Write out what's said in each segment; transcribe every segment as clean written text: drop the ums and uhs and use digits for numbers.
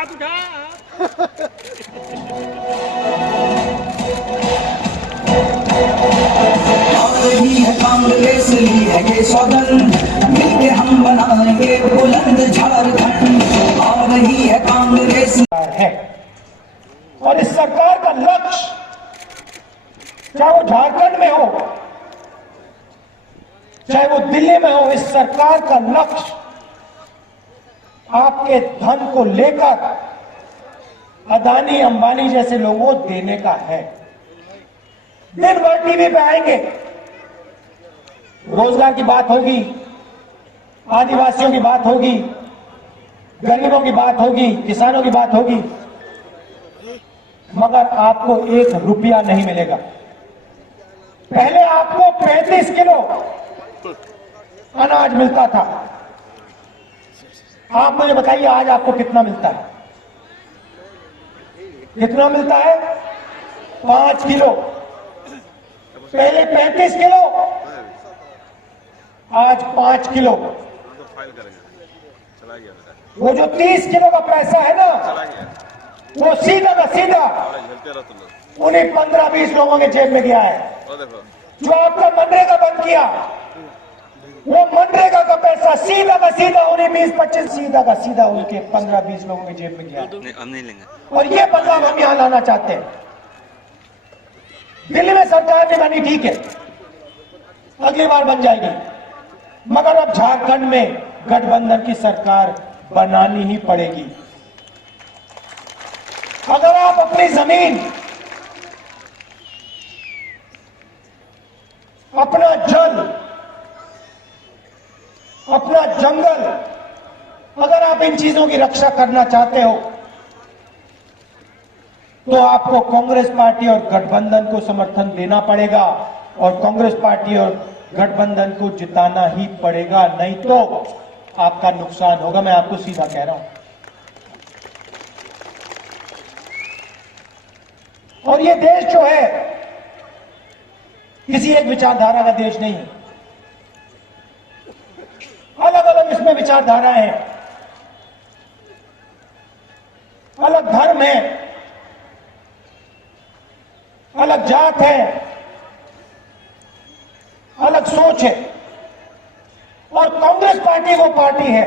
हाथ उठा। रही है कांग्रेस ली है ये सौगंध, मिलके हम बनाएंगे बुलंद झारखंड। आ रही है कांग्रेस है और इस सरकार का लक्ष्य, चाहे वो झारखंड में हो चाहे वो दिल्ली में हो, इस सरकार का लक्ष्य आपके धन को लेकर अदानी अंबानी जैसे लोगों को देने का है। दिन भर टीवी पे आएंगे, रोजगार की बात होगी, आदिवासियों की बात होगी, गरीबों की बात होगी, किसानों की बात होगी, मगर आपको 1 रुपया नहीं मिलेगा। पहले आपको 35 किलो अनाज मिलता था, आप मुझे बताइए आज आपको कितना मिलता है? कितना मिलता है? 5 किलो। पहले 35 किलो, आज 5 किलो। वो जो 30 किलो का पैसा है ना, वो सीधा का सीधा उन्हीं 15-20 लोगों के जेब में गया है। जो आपका मनरेगा बंद किया, वो मनरेगा का पैसा सीधा का सीधा उन्हीं 20-25 सीधा का सीधा उनके 15-20 लोगों के जेब में गया। हम नहीं लेंगे। और ये बदलाव हम यहां लाना चाहते हैं। दिल्ली में सरकार ने बनी, ठीक है, अगली बार बन जाएगी, मगर अब झारखंड में गठबंधन की सरकार बनानी ही पड़ेगी। अगर आप अपनी जमीन, अपना जल, अपना जंगल, अगर आप इन चीजों की रक्षा करना चाहते हो तो आपको कांग्रेस पार्टी और गठबंधन को समर्थन देना pड़ेगा और कांग्रेस पार्टी और गठबंधन को जिताना ही पड़ेगा, नहीं तो आपका नुकसान होगा। मैं आपको सीधा कह रहा हूं। और ये देश जो है किसी एक विचारधारा का देश नहीं है, अलग अलग इसमें विचारधाराएं हैं, अलग धर्म है, अलग जात है, अलग सोच है। और कांग्रेस पार्टी वो पार्टी है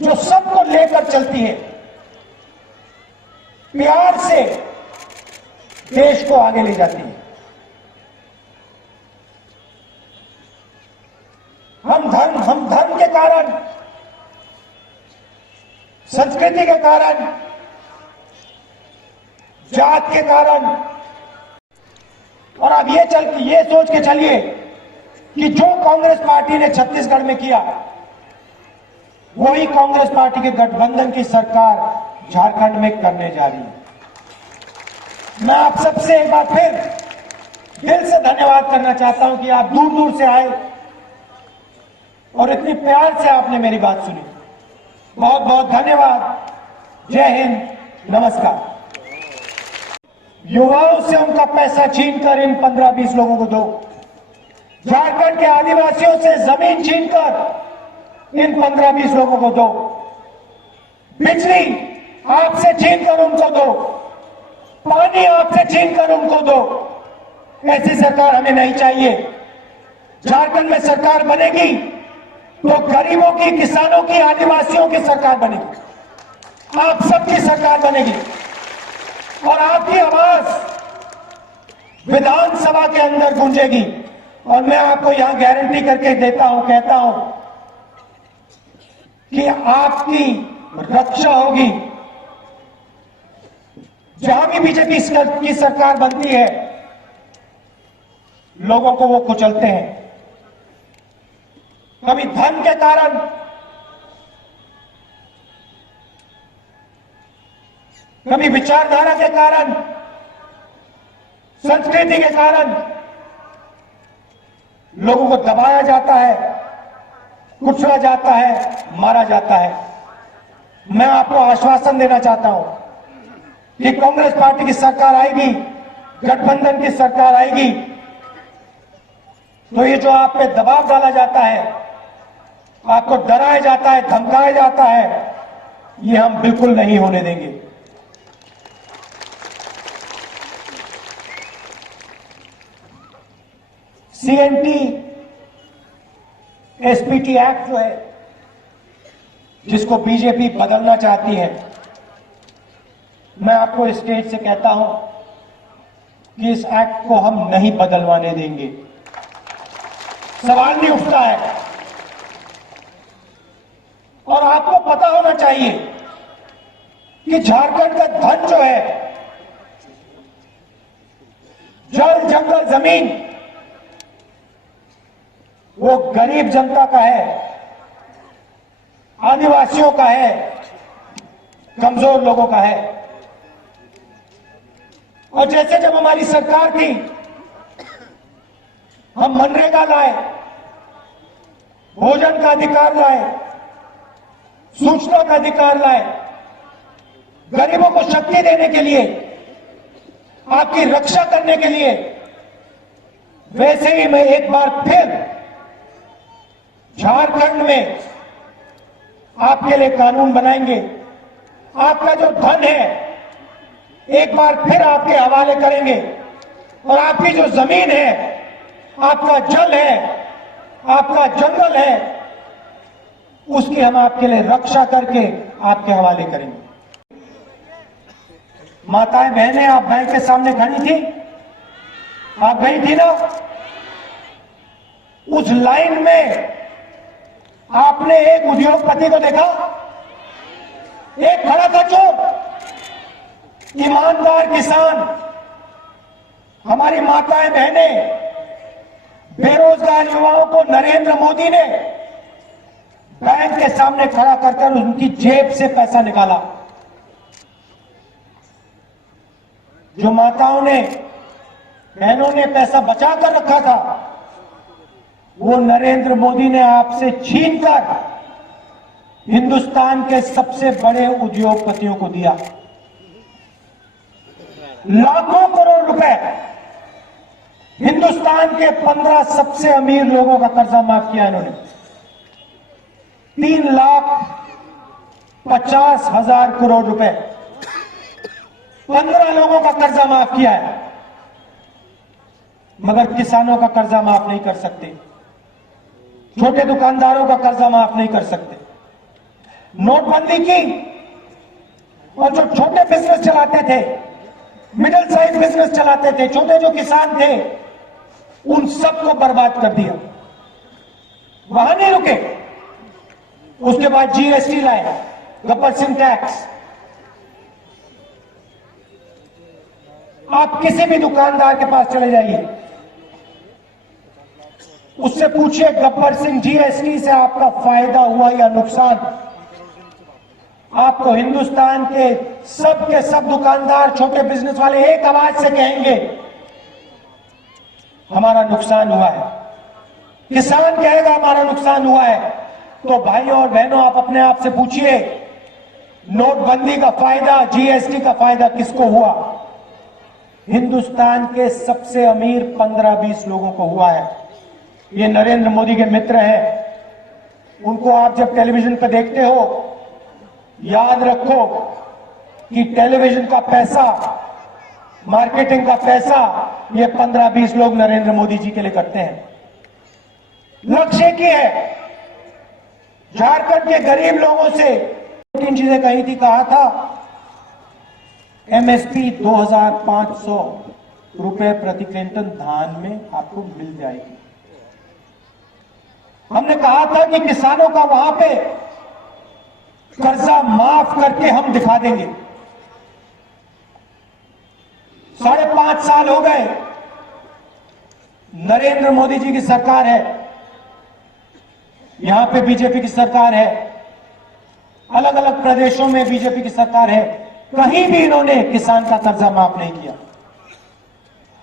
जो सबको लेकर चलती है, प्यार से देश को आगे ले जाती है। हम धर्म के कारण, संस्कृति के कारण, जात के कारण, और आप ये सोच के चलिए कि जो कांग्रेस पार्टी ने छत्तीसगढ़ में किया, वही कांग्रेस पार्टी के गठबंधन की सरकार झारखंड में करने जा रही है। मैं आप सबसे एक बार फिर दिल से धन्यवाद करना चाहता हूं कि आप दूर दूर से आए और इतनी प्यार से आपने मेरी बात सुनी। बहुत बहुत धन्यवाद। जय हिंद, नमस्कार। युवाओं से उनका पैसा छीनकर इन 15-20 लोगों को दो। झारखंड के आदिवासियों से जमीन छीनकर इन 15-20 लोगों को दो। बिजली आपसे छीनकर उनको दो, पानी आपसे छीनकर उनको दो। ऐसी सरकार हमें नहीं चाहिए। झारखंड में सरकार बनेगी तो गरीबों की, किसानों की, आदिवासियों की सरकार बनेगी, आप सबकी सरकार बनेगी और आपकी आवाज विधानसभा के अंदर गूंजेगी। और मैं आपको यहां गारंटी करके देता हूं, कहता हूं कि आपकी रक्षा होगी। जहां भी बीजेपी की सरकार बनती है, लोगों को वो कुचलते हैं, कभी धन के कारण, कभी विचारधारा के कारण, संस्कृति के कारण लोगों को दबाया जाता है, कुचला जाता है, मारा जाता है। मैं आपको आश्वासन देना चाहता हूं कि कांग्रेस पार्टी की सरकार आएगी, गठबंधन की सरकार आएगी, तो ये जो आप पे दबाव डाला जाता है, आपको डराया जाता है, धमकाया जाता है, ये हम बिल्कुल नहीं होने देंगे। सीएनटी एसपीटी एक्ट जो है, जिसको बीजेपी बदलना चाहती है, मैं आपको इस स्टेज से कहता हूं कि इस एक्ट को हम नहीं बदलवाने देंगे। सवाल नहीं उठता है। और आपको पता होना चाहिए कि झारखंड का धन जो है, जल जंगल जमीन, वो गरीब जनता का है, आदिवासियों का है, कमजोर लोगों का है। और जैसे जब हमारी सरकार थी, हम मनरेगा लाए, भोजन का अधिकार लाए, सूचना का अधिकार लाए, गरीबों को शक्ति देने के लिए, आपकी रक्षा करने के लिए, वैसे ही मैं एक बार फिर झारखंड में आपके लिए कानून बनाएंगे। आपका जो धन है एक बार फिर आपके हवाले करेंगे, और आपकी जो जमीन है, आपका जल है, आपका जंगल है, उसकी हम आपके लिए रक्षा करके आपके हवाले करेंगे। माताएं बहनें, आप बैंक के सामने खड़ी थी, आप गई थी ना? उस लाइन में आपने एक उद्योगपति को देखा? एक खड़ा था चुप, ईमानदार किसान, हमारी माताएं बहनें, बेरोजगार युवाओं को नरेंद्र मोदी ने बैंक के सामने खड़ा कर उनकी जेब से पैसा निकाला। जो माताओं ने, बहनों ने पैसा बचा कर रखा था, वो नरेंद्र मोदी ने आपसे छीनकर हिंदुस्तान के सबसे बड़े उद्योगपतियों को दिया। लाखों करोड़ रुपए हिंदुस्तान के 15 सबसे अमीर लोगों का कर्जा माफ किया इन्होंने। 3,50,000 करोड़ रुपए 15 लोगों का कर्जा माफ किया है, मगर किसानों का कर्जा माफ नहीं कर सकते, छोटे दुकानदारों का कर्जा माफ नहीं कर सकते। नोटबंदी की, और जो छोटे बिजनेस चलाते थे, मिडिल साइज बिजनेस चलाते थे, छोटे जो किसान थे, उन सबको बर्बाद कर दिया। वहां नहीं रुके, उसके बाद जीएसटी लाए, गब्बर सिंह टैक्स। आप किसी भी दुकानदार के पास चले जाइए, उससे पूछिए गब्बर सिंह जीएसटी से आपका फायदा हुआ या नुकसान। आपको हिंदुस्तान के सब दुकानदार, छोटे बिजनेस वाले एक आवाज से कहेंगे हमारा नुकसान हुआ है। किसान कहेगा हमारा नुकसान हुआ है। तो भाइयों और बहनों, आप अपने आप से पूछिए, नोटबंदी का फायदा, जीएसटी का फायदा किसको हुआ? हिंदुस्तान के सबसे अमीर 15-20 लोगों को हुआ है। ये नरेंद्र मोदी के मित्र हैं, उनको आप जब टेलीविजन पर देखते हो, याद रखो कि टेलीविजन का पैसा, मार्केटिंग का पैसा, ये 15-20 लोग नरेंद्र मोदी जी के लिए करते हैं। लक्ष्य की है झारखंड के गरीब लोगों से 3 चीजें कही थी। कहा था एमएसपी 2,500 रुपए प्रति क्विंटल धान में आपको मिल जाएगी। हमने कहा था कि किसानों का वहां पे कर्जा माफ करके हम दिखा देंगे। 5.5 साल हो गए, नरेंद्र मोदी जी की सरकार है, यहां पे बीजेपी की सरकार है, अलग अलग प्रदेशों में बीजेपी की सरकार है, कहीं भी इन्होंने किसान का कर्जा माफ नहीं किया।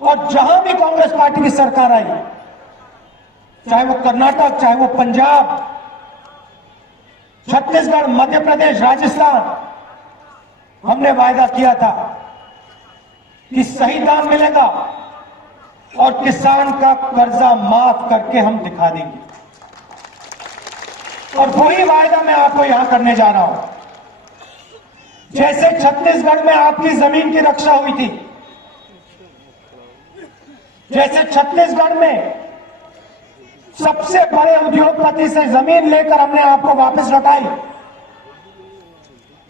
और जहां भी कांग्रेस पार्टी की सरकार आई, चाहे वो कर्नाटक, चाहे वो पंजाब, छत्तीसगढ़, मध्य प्रदेश, राजस्थान, हमने वायदा किया था कि सही दाम मिलेगा और किसान का कर्जा माफ करके हम दिखा देंगे। और वही वायदा मैं आपको यहां करने जा रहा हूं। जैसे छत्तीसगढ़ में आपकी जमीन की रक्षा हुई थी, जैसे छत्तीसगढ़ में सबसे बड़े उद्योगपति से जमीन लेकर हमने आपको वापस लौटाई,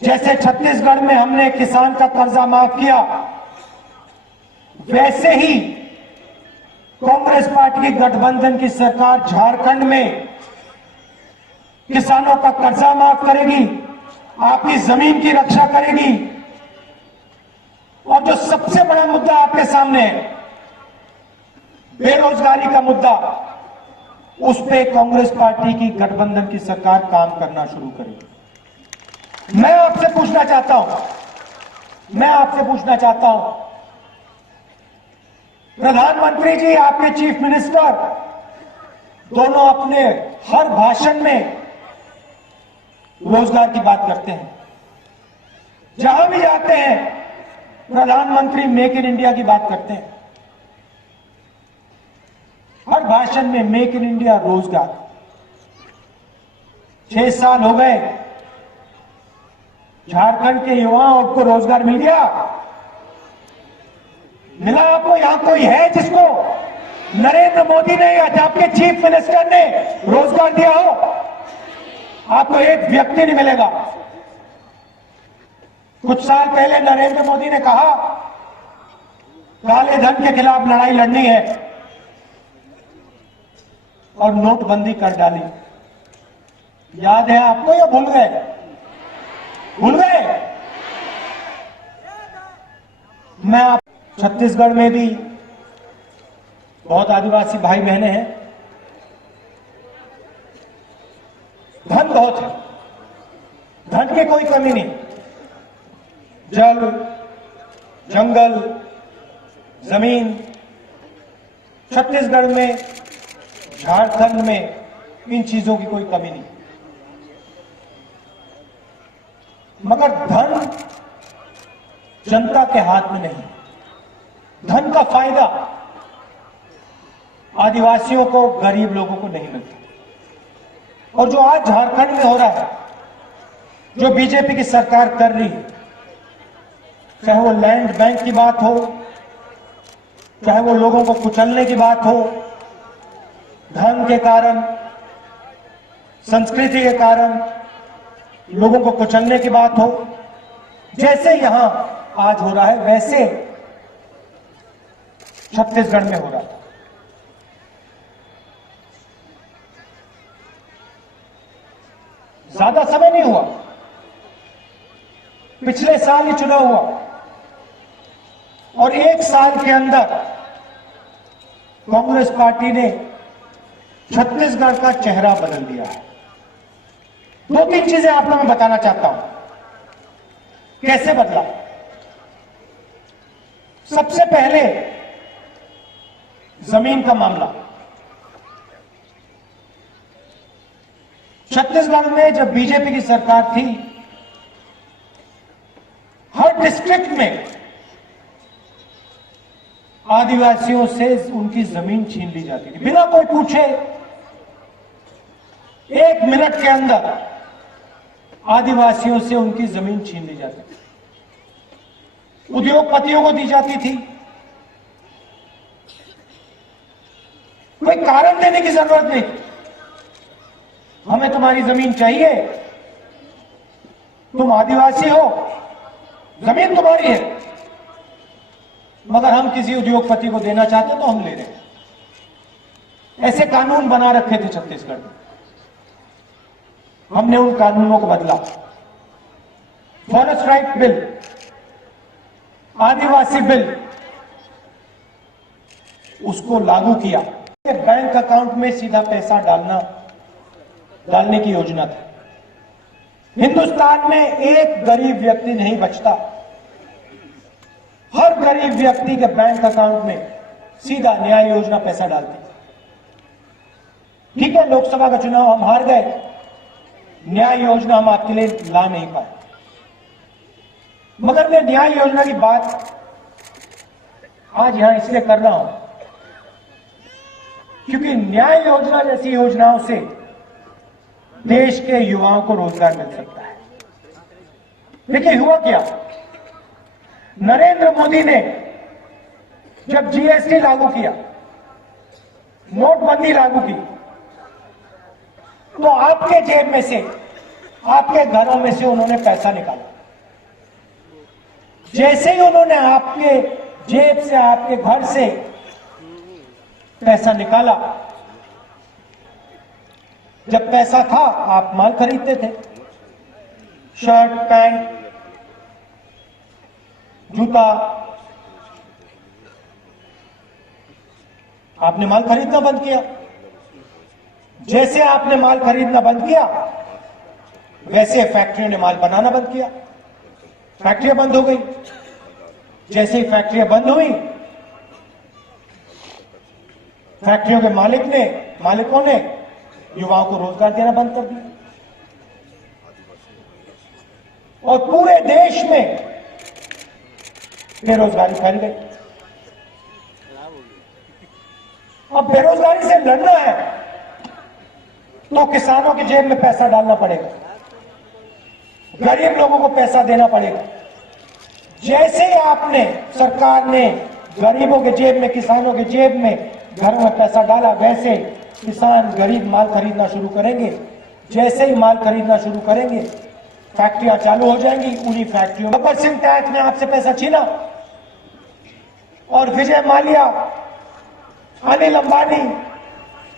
जैसे छत्तीसगढ़ में हमने किसान का कर्जा माफ किया, वैसे ही कांग्रेस पार्टी की गठबंधन की सरकार झारखंड में किसानों का कर्जा माफ करेगी, आपकी जमीन की रक्षा करेगी। और जो सबसे बड़ा मुद्दा आपके सामने है, बेरोजगारी का मुद्दा, उस पे कांग्रेस पार्टी की गठबंधन की सरकार काम करना शुरू करेगी। मैं आपसे पूछना चाहता हूं, प्रधानमंत्री जी, आपके चीफ मिनिस्टर दोनों अपने हर भाषण में रोजगार की बात करते हैं। जहां भी जाते हैं प्रधानमंत्री मेक इन इंडिया की बात करते हैं, हर भाषण में मेक इन इंडिया, रोजगार। 6 साल हो गए, झारखंड के युवाओं को रोजगार मिल गया? मिला आपको? यहां कोई है जिसको नरेंद्र मोदी ने या आपके चीफ मिनिस्टर ने रोजगार दिया हो? आपको एक व्यक्ति नहीं मिलेगा। कुछ साल पहले नरेंद्र मोदी ने कहा काले धन के खिलाफ लड़ाई लड़नी है और नोटबंदी कर डाली। याद है आपको या भूल गए? मैं छत्तीसगढ़ में भी बहुत आदिवासी भाई बहनें हैं, धन बहुत है, धन की कोई कमी नहीं। जल, जंगल, जमीन, छत्तीसगढ़ में, झारखंड में इन चीजों की कोई कमी नहीं। मगर धन जनता के हाथ में नहीं। धन का फायदा आदिवासियों को, गरीब लोगों को नहीं मिलता। और जो आज झारखंड में हो रहा है, जो बीजेपी की सरकार कर रही है, चाहे वो लैंड बैंक की बात हो, चाहे वो लोगों को कुचलने की बात हो, धन के कारण, संस्कृति के कारण लोगों को कुचलने की बात हो, जैसे यहां आज हो रहा है वैसे छत्तीसगढ़ में हो रहा है। ज्यादा समय नहीं हुआ, पिछले साल ही चुनाव हुआ और 1 साल के अंदर कांग्रेस पार्टी ने छत्तीसगढ़ का चेहरा बदल दिया है। 2-3 चीजें आपको मैं बताना चाहता हूं, कैसे बदला। सबसे पहले जमीन का मामला। छत्तीसगढ़ में जब बीजेपी की सरकार थी, हर डिस्ट्रिक्ट में आदिवासियों से उनकी जमीन छीन ली जाती थी, बिना कोई पूछे। 1 मिनट के अंदर आदिवासियों से उनकी जमीन छीन ली जाती थी, उद्योगपतियों को दी जाती थी। कोई कारण देने की जरूरत नहीं, हमें तुम्हारी जमीन चाहिए, तुम आदिवासी हो, जमीन तुम्हारी है, मगर हम किसी उद्योगपति को देना चाहते तो हम ले रहे हैं। ऐसे कानून बना रखे थे छत्तीसगढ़ में, हमने उन कानूनों को बदला। फॉरेस्ट राइट बिल, आदिवासी बिल, उसको लागू किया। बैंक अकाउंट में सीधा पैसा डालने की योजना थी। हिंदुस्तान में एक गरीब व्यक्ति नहीं बचता, हर गरीब व्यक्ति के बैंक अकाउंट में सीधा न्याय योजना पैसा डालती। ठीक है, लोकसभा का चुनाव हम हार गए, न्याय योजना हम आपके लिए ला नहीं पाए, मगर मैं न्याय योजना की बात आज यहां इसलिए कर रहा हूं क्योंकि न्याय योजना जैसी योजनाओं से देश के युवाओं को रोजगार मिल सकता है। देखिए हुआ क्या, नरेंद्र मोदी ने जब जीएसटी लागू किया, नोटबंदी लागू की, तो आपके जेब में से, आपके घरों में से उन्होंने पैसा निकाला। जैसे ही उन्होंने आपके जेब से, आपके घर से पैसा निकाला, जब पैसा था आप माल खरीदते थे, शर्ट, पैंट, जूता, आपने माल खरीदना बंद किया। जैसे आपने माल खरीदना बंद किया, वैसे फैक्ट्रियों ने माल बनाना बंद किया, फैक्ट्रियां बंद हो गई। जैसे ही फैक्ट्रियां बंद हुई, फैक्ट्रियों के मालिकों ने युवाओं को रोजगार देना बंद कर दिया और पूरे देश में बेरोजगारी फैल गई। अब बेरोजगारी से लड़ना है तो किसानों की जेब में पैसा डालना पड़ेगा, गरीब लोगों को पैसा देना पड़ेगा। जैसे ही आपने, सरकार ने गरीबों के जेब में, किसानों के जेब में, घरों में पैसा डाला, वैसे किसान, गरीब माल खरीदना शुरू करेंगे। जैसे ही माल खरीदना शुरू करेंगे, फैक्ट्रियां चालू हो जाएंगी। उन्हीं फैक्ट्रियों में गब्बर सिंह टैक्स ने आपसे पैसा छीना और विजय माल्या, अनिल अंबानी,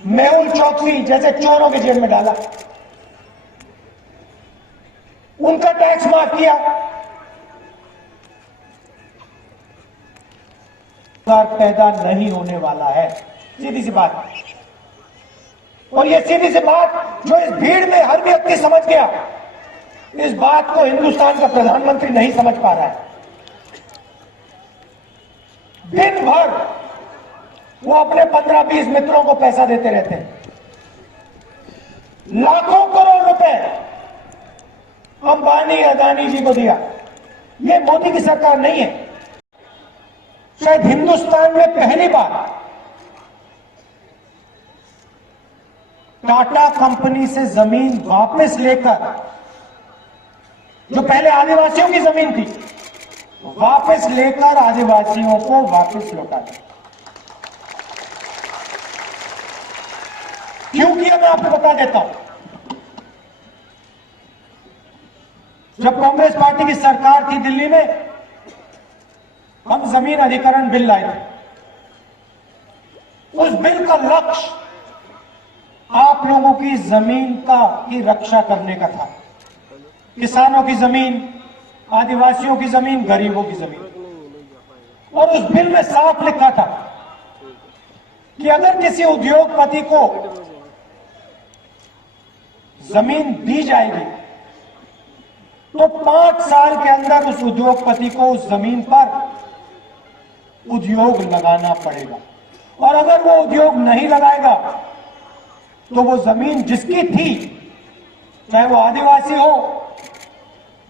मेहुल चौकसी जैसे चोरों के जेब में डाला, उनका टैक्स माफ किया। पैदा नहीं होने वाला है, सीधी सी बात। और ये सीधी सी बात जो इस भीड़ में हर व्यक्ति समझ गया, इस बात को हिंदुस्तान का प्रधानमंत्री नहीं समझ पा रहा है। दिन भर वो अपने 15-20 मित्रों को पैसा देते रहते हैं, लाखों करोड़ रुपए अंबानी, अदानी जी को दिया। ये मोदी की सरकार नहीं है। शायद हिंदुस्तान में पहली बार टाटा कंपनी से जमीन वापस लेकर, जो पहले आदिवासियों की जमीन थी, वापस लेकर आदिवासियों को वापस लौटा दिया। क्यों किया, मैं आपको बता देता हूं। जब कांग्रेस पार्टी की सरकार थी दिल्ली में, हम जमीन अधिग्रहण बिल लाए थे। उस बिल का लक्ष्य आप लोगों की जमीन की रक्षा करने का था। किसानों की जमीन, आदिवासियों की जमीन, गरीबों की जमीन। और उस बिल में साफ लिखा था कि अगर किसी उद्योगपति को जमीन दी जाएगी तो 5 साल के अंदर उस उद्योगपति को उस जमीन पर उद्योग लगाना पड़ेगा। और अगर वो उद्योग नहीं लगाएगा तो वो जमीन जिसकी थी, चाहे वो आदिवासी हो,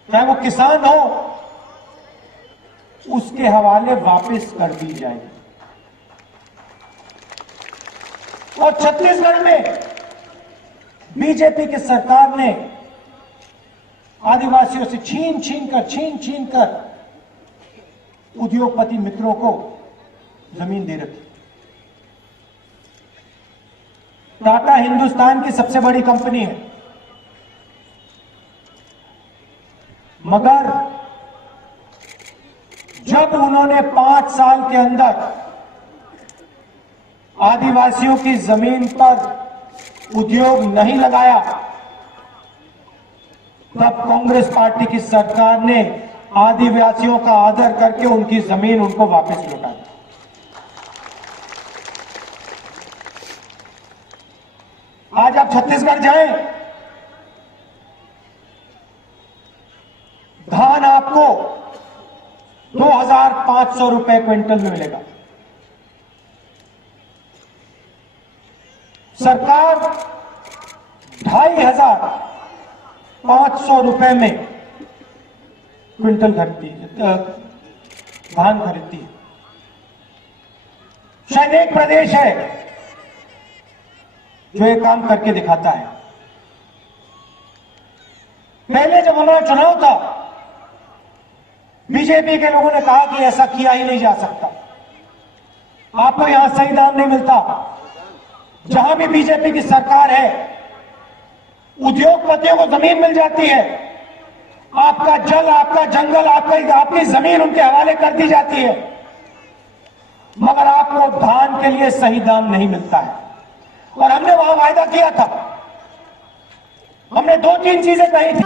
चाहे वो किसान हो, उसके हवाले वापस कर दी जाएगी। और छत्तीसगढ़ में बीजेपी की सरकार ने आदिवासियों से छीन कर उद्योगपति मित्रों को जमीन दे रखी। टाटा हिंदुस्तान की सबसे बड़ी कंपनी है, मगर जब उन्होंने 5 साल के अंदर आदिवासियों की जमीन पर उद्योग नहीं लगाया, तब कांग्रेस पार्टी की सरकार ने आदिवासियों का आदर करके उनकी जमीन उनको वापस लौटा दी। आज आप छत्तीसगढ़ जाएं, धान आपको 2,500 रुपए क्विंटल में मिलेगा। सरकार 2,500 रुपए में क्विंटल खरीदती है, धान खरीदती है। शायद एक प्रदेश है जो ये काम करके दिखाता है। पहले जब हमारा चुनाव था बीजेपी के लोगों ने कहा कि ऐसा किया ही नहीं जा सकता, आपको यहां सही दाम नहीं मिलता। जहां भी बीजेपी की सरकार है, उद्योगपतियों को जमीन मिल जाती है, आपका जल, आपका जंगल, आपकी जमीन उनके हवाले कर दी जाती है, मगर आपको धान के लिए सही दाम नहीं मिलता है। और हमने वहां वायदा किया था, हमने 2-3 चीजें कही थी।